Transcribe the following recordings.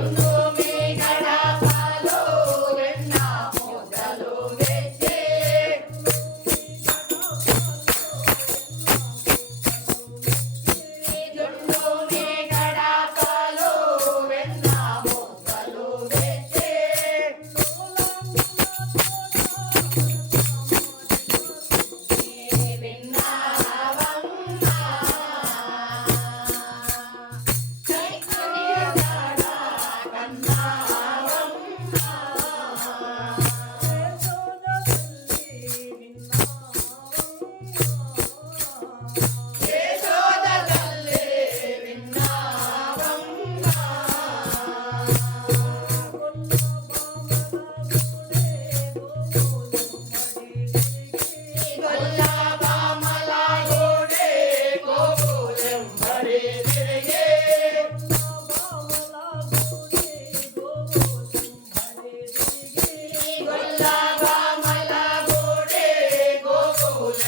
no.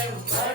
Bye.